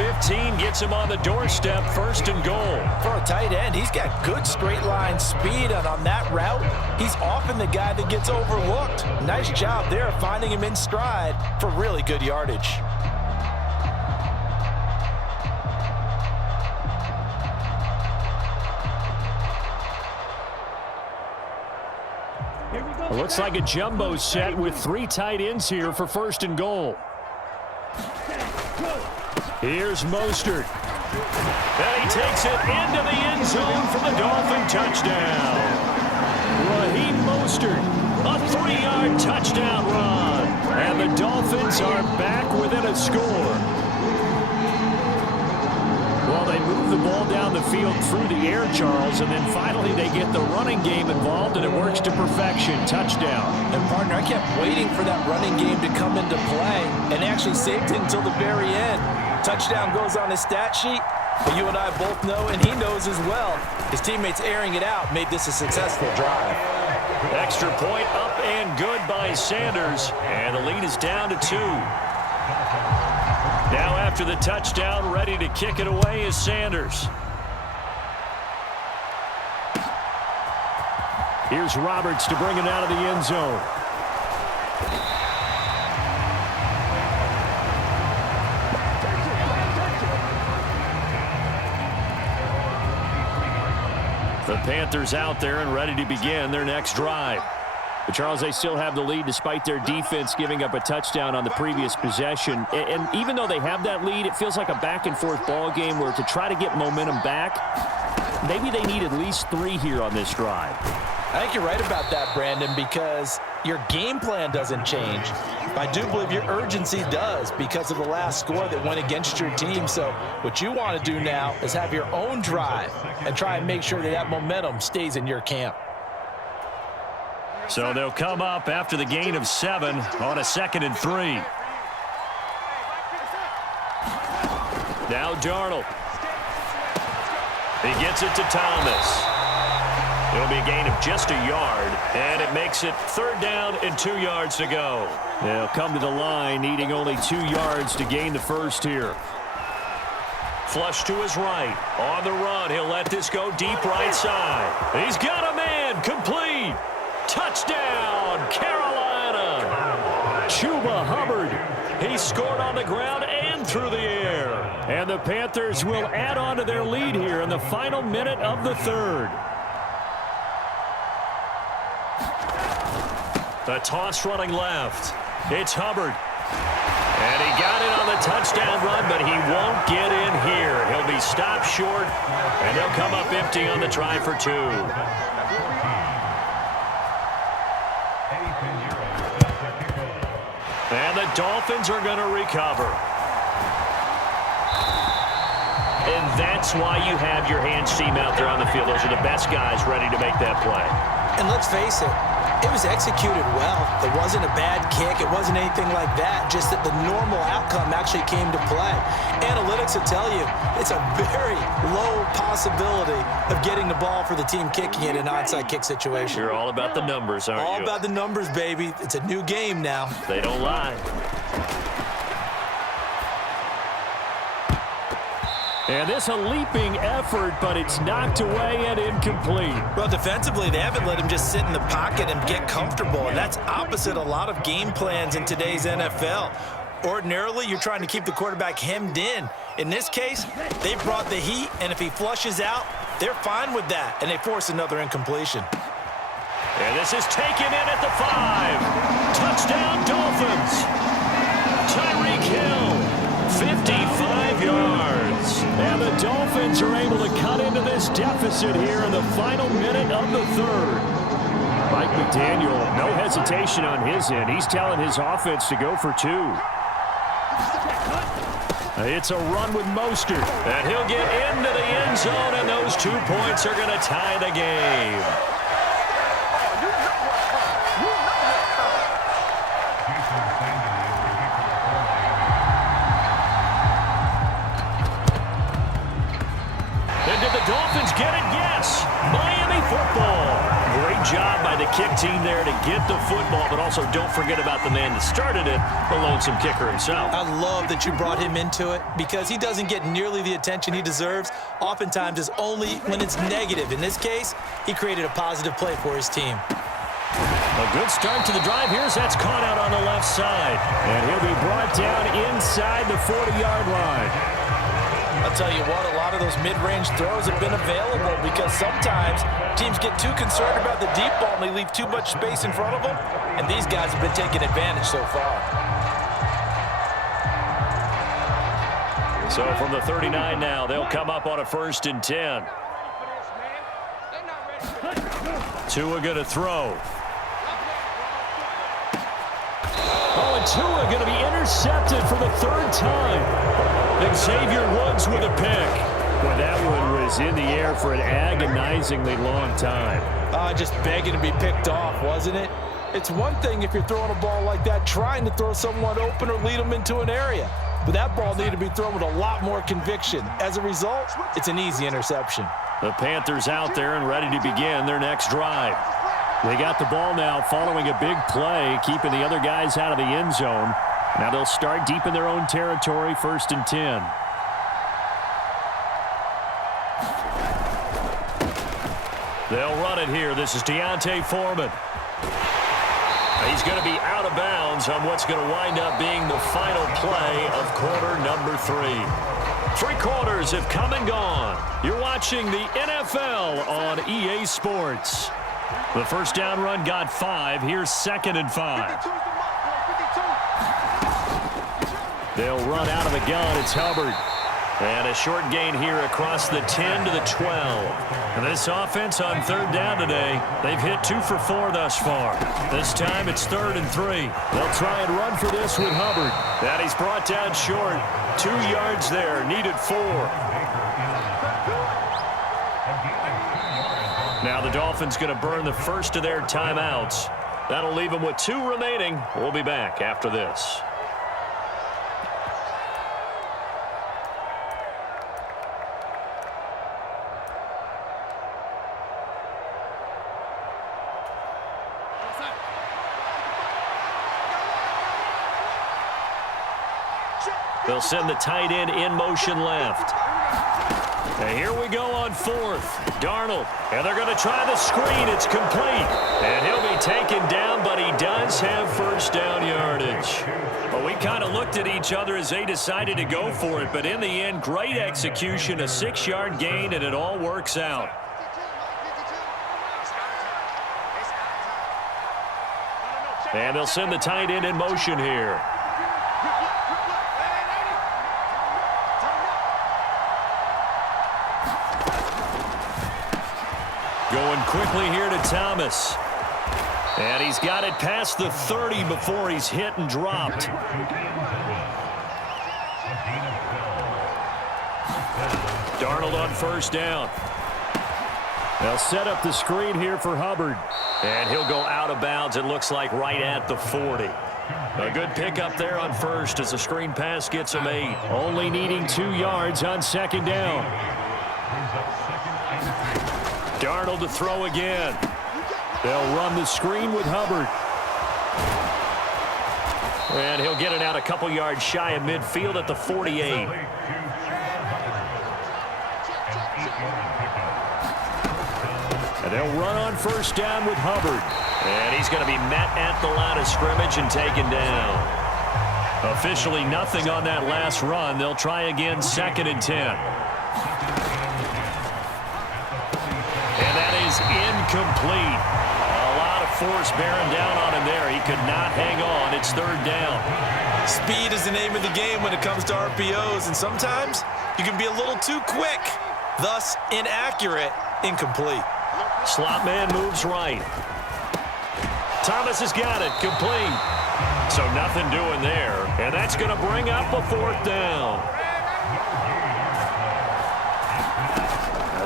15 gets him on the doorstep, 1st and goal. For a tight end, he's got good straight line speed, and on that route, he's often the guy that gets overlooked. Nice job there finding him in stride for really good yardage. It looks like a jumbo set with 3 tight ends here for 1st and goal. Here's Mostert. And he takes it into the end zone for the Dolphin touchdown. Raheem Mostert, a 3-yard touchdown run. And the Dolphins are back within a score. Well, they move the ball down the field through the air, Charles, and then finally they get the running game involved, and it works to perfection. Touchdown. And, partner, I kept waiting for that running game to come into play and actually saved it until the very end. Touchdown goes on his stat sheet, but you and I both know, and he knows as well, his teammates airing it out made this a successful drive. Extra point up and good by Sanders, and the lead is down to 2. Now after the touchdown, ready to kick it away is Sanders. Here's Roberts to bring it out of the end zone. The Panthers out there and ready to begin their next drive. But Charles, they still have the lead despite their defense giving up a touchdown on the previous possession. And even though they have that lead, it feels like a back-and-forth ball game where to try to get momentum back, maybe they need at least 3 here on this drive. I think you're right about that, Brandon, because your game plan doesn't change. I do believe your urgency does because of the last score that went against your team. So what you want to do now is have your own drive and try and make sure that that momentum stays in your camp. So they'll come up after the gain of 7 on a 2nd and 3. Now Darnold. He gets it to Thomas. It'll be a gain of just a yard, and it makes it 3rd down and 2 yards to go. They'll come to the line, needing only 2 yards to gain the first here. Flush to his right. On the run, he'll let this go deep right side. He's got a man, complete. Touchdown, Carolina. Chuba Hubbard. He scored on the ground and through the air. And the Panthers will add on to their lead here in the final minute of the 3rd. The toss running left. It's Hubbard. And he got it on the touchdown run, but he won't get in here. He'll be stopped short, and they'll come up empty on the try for 2. And the Dolphins are going to recover. And that's why you have your hands team out there on the field. Those are the best guys ready to make that play. And let's face it, it was executed well. It wasn't a bad kick. It wasn't anything like that. Just that the normal outcome actually came to play. Analytics will tell you it's a very low possibility of getting the ball for the team kicking it in an onside kick situation. You're all about the numbers, aren't you? All about the numbers, baby. It's a new game now. They don't lie. And this a leaping effort, but it's knocked away and incomplete. Well, defensively, they haven't let him just sit in the pocket and get comfortable, and that's opposite a lot of game plans in today's NFL. Ordinarily, you're trying to keep the quarterback hemmed in. In this case, they brought the heat, and if he flushes out, they're fine with that, and they force another incompletion. And this is taken in at the 5. Touchdown, Dolphins. Tyreek Hill, 55 yards. And the Dolphins are able to cut into this deficit here in the final minute of the 3rd. Mike McDaniel, no hesitation on his end. He's telling his offense to go for 2. It's a run with Mostert. And he'll get into the end zone, and those 2 points are going to tie the game. And did the Dolphins get it? Yes. Miami football. Great job by the kick team there to get the football, but also don't forget about the man that started it, the lonesome kicker himself. I love that you brought him into it because he doesn't get nearly the attention he deserves. Oftentimes it's only when it's negative. In this case, he created a positive play for his team. A good start to the drive. That's caught out on the left side. And he'll be brought down inside the 40-yard line. I'll tell you what, a lot of those mid-range throws have been available because sometimes teams get too concerned about the deep ball and they leave too much space in front of them, and these guys have been taking advantage so far. So from the 39 now, they'll come up on a 1st and 10. Tua going to throw. Oh, and Tua going to be intercepted for the 3rd time. Xavier Woods with a pick. Well, that one was in the air for an agonizingly long time. Just begging to be picked off, wasn't it? It's one thing if you're throwing a ball like that, trying to throw someone open or lead them into an area. But that ball needed to be thrown with a lot more conviction. As a result, it's an easy interception. The Panthers out there and ready to begin their next drive. They got the ball now following a big play, keeping the other guys out of the end zone. Now they'll start deep in their own territory, 1st and 10. They'll run it here. This is Deontay Foreman. He's going to be out of bounds on what's going to wind up being the final play of quarter number 3. 3 quarters have come and gone. You're watching the NFL on EA Sports. The first down run got 5. Here's 2nd and 5. They'll run out of the gun. It's Hubbard. And a short gain here across the 10 to the 12. And this offense on 3rd down today, they've hit 2 for 4 thus far. This time it's 3rd and 3. They'll try and run for this with Hubbard. And he's brought down short. 2 yards there, needed 4. Now the Dolphins going to burn the first of their timeouts. That'll leave them with 2 remaining. We'll be back after this. They'll send the tight end in motion left. And here we go on 4th. Darnold. And they're going to try the screen. It's complete. And he'll be taken down, but he does have 1st down yardage. Well, we kind of looked at each other as they decided to go for it. But in the end, great execution, a 6-yard gain, and it all works out. And they'll send the tight end in motion here. Going quickly here to Thomas. And he's got it past the 30 before he's hit and dropped. Darnold on 1st down. They'll set up the screen here for Hubbard. And he'll go out of bounds, it looks like, right at the 40. A good pickup there on 1st as the screen pass gets him 8. Only needing 2 yards on 2nd down. Darnold to throw again. They'll run the screen with Hubbard. And he'll get it out a couple yards shy of midfield at the 48. And they'll run on 1st down with Hubbard. And he's going to be met at the line of scrimmage and taken down. Officially nothing on that last run. They'll try again 2nd and 10. Incomplete. A lot of force bearing down on him there. He could not hang on. It's 3rd down. Speed is the name of the game when it comes to RPOs, and sometimes you can be a little too quick, thus inaccurate, incomplete. Slot man moves right. Thomas has got it. Complete. So nothing doing there, and that's going to bring up a 4th down.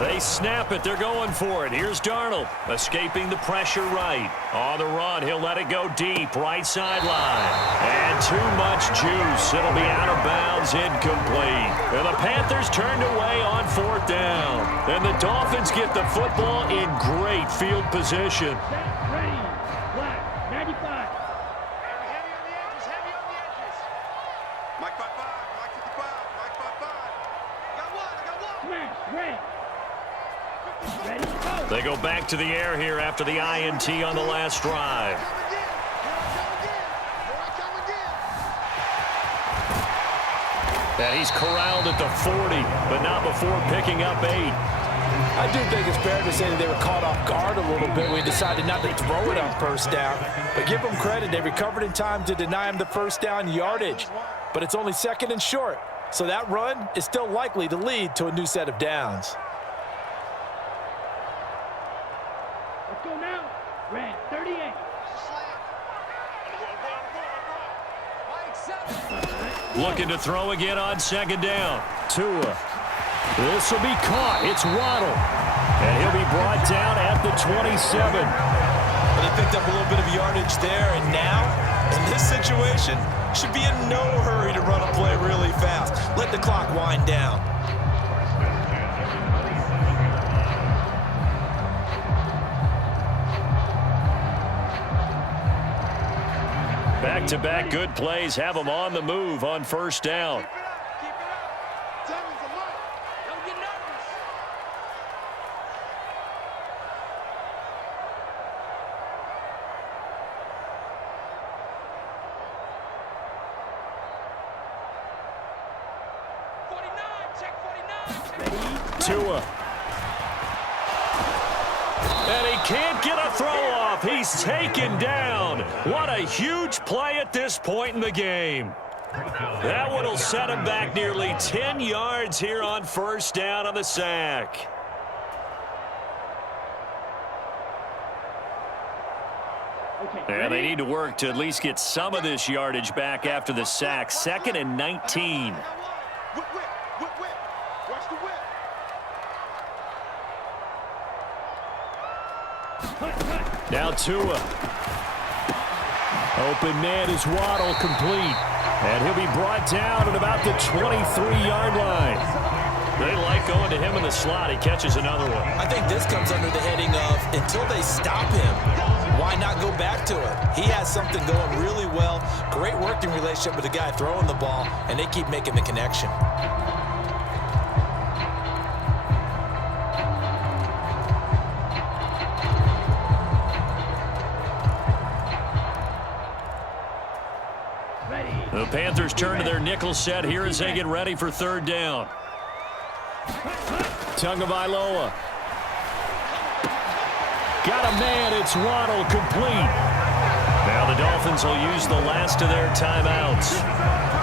They snap it. They're going for it. Here's Darnold, escaping the pressure right. On the run, he'll let it go deep, right sideline. And too much juice. It'll be out of bounds, incomplete. And the Panthers turned away on 4th down. And the Dolphins get the football in great field position. Ready, black, 95. Heavy on the edges, heavy on the edges. Mike 5-5, Mike 55, Mike 5-5. I got one. Smash, ready. Ready, go. They go back to the air here after the INT on the last drive. And he's corralled at the 40, but not before picking up 8. I do think it's fair to say that they were caught off guard a little bit when we decided not to throw it on 1st down. But give them credit. They recovered in time to deny him the 1st down yardage. But it's only 2nd and short. So that run is still likely to lead to a new set of downs. Let's go now. Red, 38. Looking to throw again on 2nd down. Tua. This will be caught. It's Waddle. And he'll be brought down at the 27. But they picked up a little bit of yardage there. And now, in this situation, should be in no hurry to run a play really fast. Let the clock wind down. Back-to-back good plays have them on the move on 1st down. Keep it up. Telling's a light. Don't get nervous. Tua. And he can't get a throw off. He's taken down. What a huge play at this point in the game. That one will set him back nearly 10 yards here on 1st down on the sack. And they need to work to at least get some of this yardage back after the sack. 2nd and 19. Whip, whip, whip, whip. Watch the whip. Now Tua. Open man is Waddle, complete. And he'll be brought down at about the 23-yard line. They like going to him in the slot. He catches another one. I think this comes under the heading of until they stop him, why not go back to it? He has something going really well. Great working relationship with the guy throwing the ball, and they keep making the connection. The Panthers turn to their nickel set here as they get ready for 3rd down. Tagovailoa. Got a man. It's Waddle, complete. Now the Dolphins will use the last of their timeouts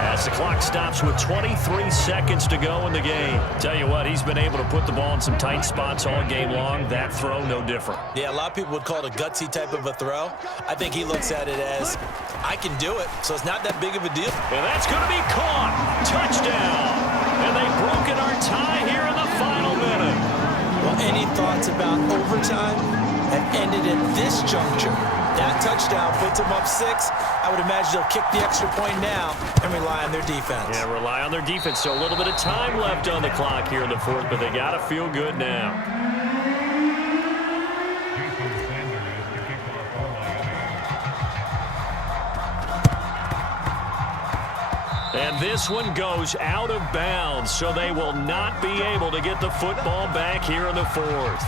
as the clock stops with 23 seconds to go in the game. Tell you what, he's been able to put the ball in some tight spots all game long. That throw, no different. Yeah, a lot of people would call it a gutsy type of a throw. I think he looks at it as, I can do it, so it's not that big of a deal. And that's going to be caught. Touchdown. And they've broken our tie here in the final minute. Well, any thoughts about overtime have ended at this juncture. That touchdown puts them up 6. I would imagine they'll kick the extra point now and rely on their defense. Yeah, rely on their defense. So a little bit of time left on the clock here in the 4th, but they got to feel good now. And this one goes out of bounds, so they will not be able to get the football back here in the 4th.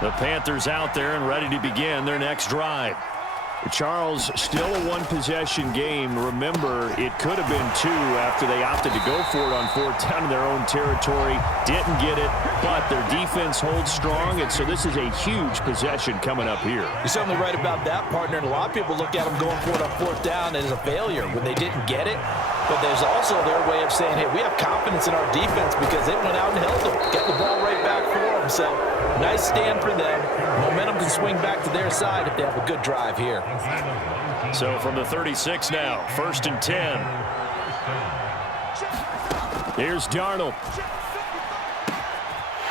The Panthers out there and ready to begin their next drive. Charles, still a one-possession game. Remember, it could have been 2 after they opted to go for it on 4th down in their own territory. Didn't get it, but their defense holds strong, and so this is a huge possession coming up here. You're certainly right about that, partner, and a lot of people look at them going for it on 4th down as a failure when they didn't get it. But there's also their way of saying, hey, we have confidence in our defense because they went out and held them, got the ball right back for them. So nice stand for them. Momentum can swing back to their side if they have a good drive here. So from the 36 now, 1st and 10. Here's Darnold.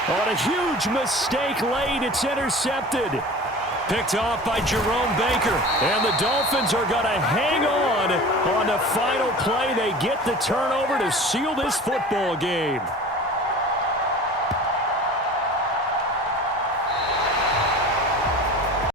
On a huge mistake late, it's intercepted. Picked off by Jerome Baker. And the Dolphins are going to hang on the final play. They get the turnover to seal this football game.